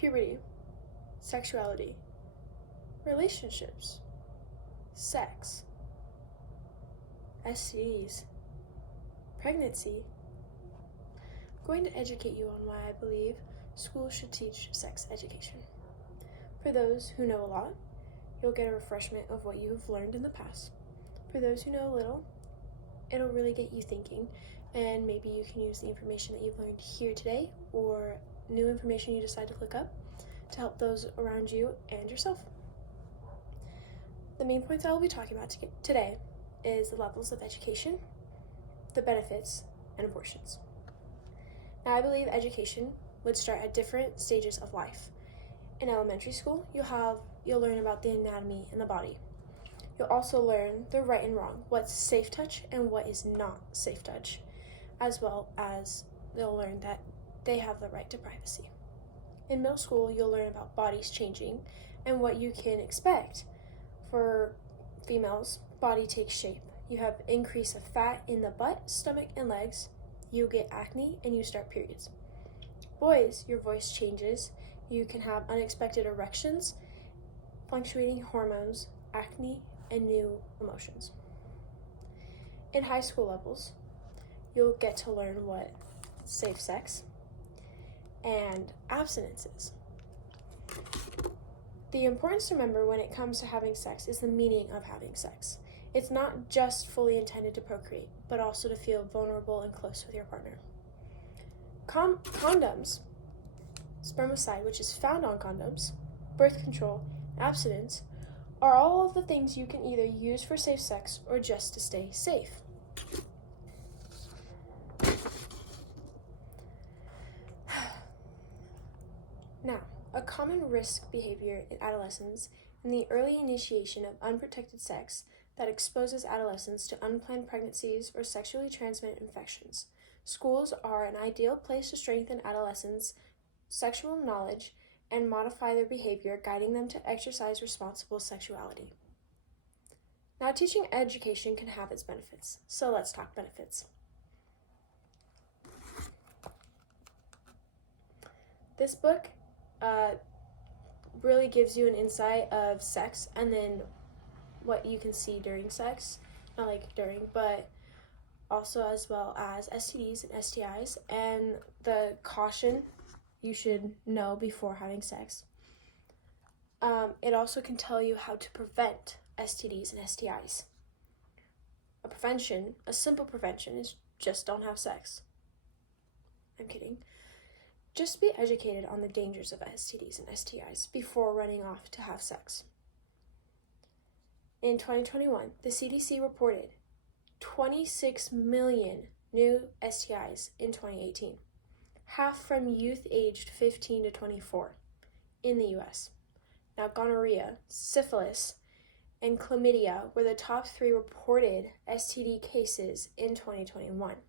puberty, sexuality, relationships, sex, STDs, pregnancy. I'm going to educate you on why I believe schools should teach sex education. For those who know a lot, you'll get a refreshment of what you have learned in the past. For those who know a little, it'll really get you thinking, and maybe you can use the information that you've learned here today or new information you decide to look up to help those around you and yourself. The main points I will be talking about today is the levels of education, the benefits, and abortions. Now, I believe education would start at different stages of life. In elementary school, you'll learn about the anatomy and the body. You'll also learn the right and wrong, what's safe touch and what is not safe touch, as well as they'll learn that they have the right to privacy. In middle school, you'll learn about bodies changing and what you can expect. For females, body takes shape. You have increase of fat in the butt, stomach, and legs. You get acne and you start periods. Boys, your voice changes. You can have unexpected erections, fluctuating hormones, acne, and new emotions. In high school levels, you'll get to learn what safe sex and abstinence is. The importance to remember when it comes to having sex is the meaning of having sex. It's not just fully intended to procreate, but also to feel vulnerable and close with your partner. Condoms, spermicide, which is found on condoms, birth control, abstinence, are all of the things you can either use for safe sex or just to stay safe. Now, a common risk behavior in adolescents and the early initiation of unprotected sex that exposes adolescents to unplanned pregnancies or sexually transmitted infections. Schools are an ideal place to strengthen adolescents' sexual knowledge and modify their behavior, guiding them to exercise responsible sexuality. Now, teaching education can have its benefits, so let's talk benefits. This book really gives you an insight of sex and then what you can see during sex, not like during, but also as well as STDs and STIs and the caution you should know before having sex. It also can tell you how to prevent STDs and STIs. A simple prevention is just don't have sex. I'm kidding. Just be educated on the dangers of STDs and STIs before running off to have sex. In 2021, the CDC reported 26 million new STIs in 2018, half from youth aged 15 to 24 in the US. Now, gonorrhea, syphilis, and chlamydia were the top 3 reported STD cases in 2021.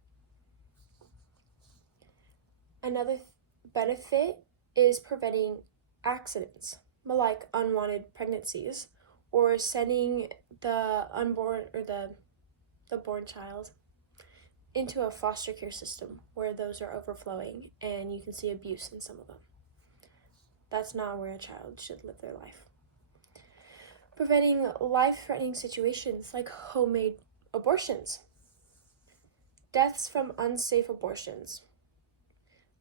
Another benefit is preventing accidents, like unwanted pregnancies, or sending the unborn or the born child into a foster care system where those are overflowing and you can see abuse in some of them. That's not where a child should live their life. Preventing life-threatening situations like homemade abortions. Deaths from unsafe abortions.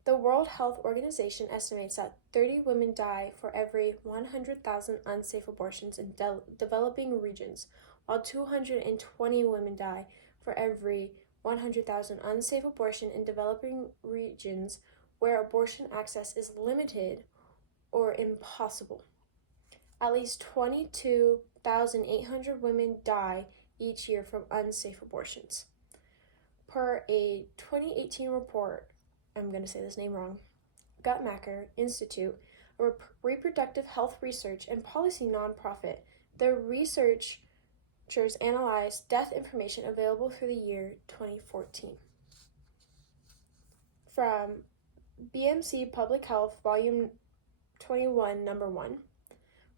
The World Health Organization estimates that 30 women die for every 100,000 unsafe abortions in developing regions, while 220 women die for every 100,000 unsafe abortions in developing regions where abortion access is limited or impossible. At least 22,800 women die each year from unsafe abortions. Per a 2018 report, I'm going to say this name wrong, Guttmacher Institute, a reproductive health research and policy nonprofit, the researchers analyzed death information available for the year 2014. From BMC Public Health, Volume 21, Number 1.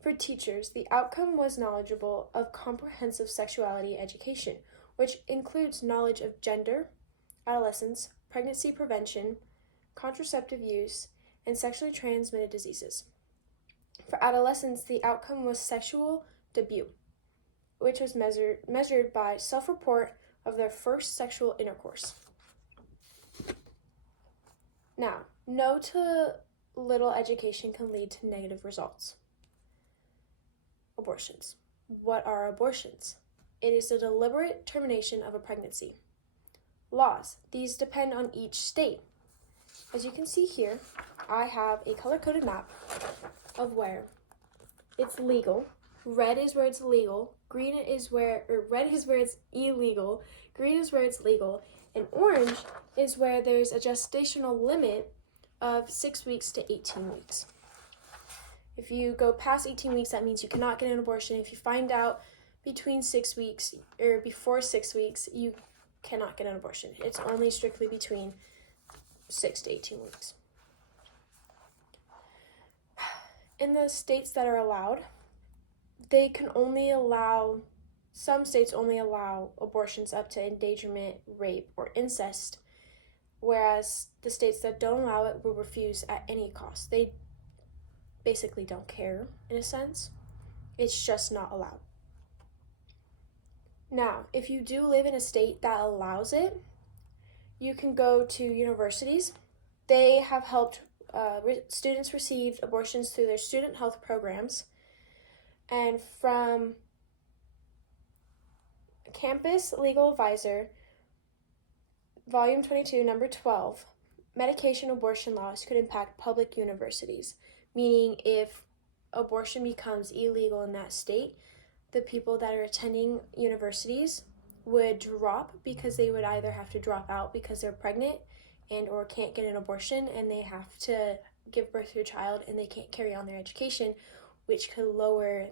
For teachers, the outcome was knowledgeable of comprehensive sexuality education, which includes knowledge of gender, adolescence, pregnancy prevention, contraceptive use, and sexually transmitted diseases. For adolescents, the outcome was sexual debut, which was measured by self-report of their first sexual intercourse. Now, no to little education can lead to negative results. Abortions. What are abortions? It is the deliberate termination of a pregnancy. Laws. These depend on each state. As you can see here, I have a color-coded map of where it's legal. Red is where it's legal. Red is where it's illegal. Green is where it's legal. And orange is where there's a gestational limit of 6 weeks to 18 weeks. If you go past 18 weeks, that means you cannot get an abortion. If you find out between 6 weeks or before 6 weeks, you cannot get an abortion. It's only strictly between 6 to 18 weeks. In the states that are allowed, some states only allow abortions up to endangerment, rape, or incest, whereas the states that don't allow it will refuse at any cost. They basically don't care, in a sense. It's just not allowed. Now, if you do live in a state that allows it, you can go to universities. They have helped students receive abortions through their student health programs. And from Campus Legal Advisor, Volume 22, Number 12, medication abortion laws could impact public universities, meaning if abortion becomes illegal in that state, the people that are attending universities would drop because they would either have to drop out because they're pregnant and or can't get an abortion, and they have to give birth to a child and they can't carry on their education, which could lower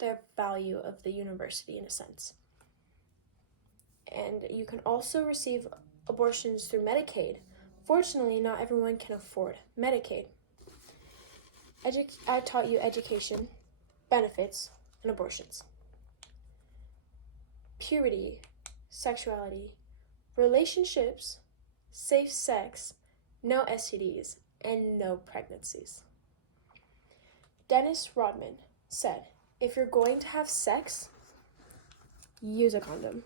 the value of the university in a sense. And you can also receive abortions through Medicaid. Fortunately, not everyone can afford Medicaid. I taught you education, benefits, and abortions. Purity, sexuality, relationships, safe sex, no STDs, and no pregnancies. Dennis Rodman said, "If you're going to have sex, use a condom."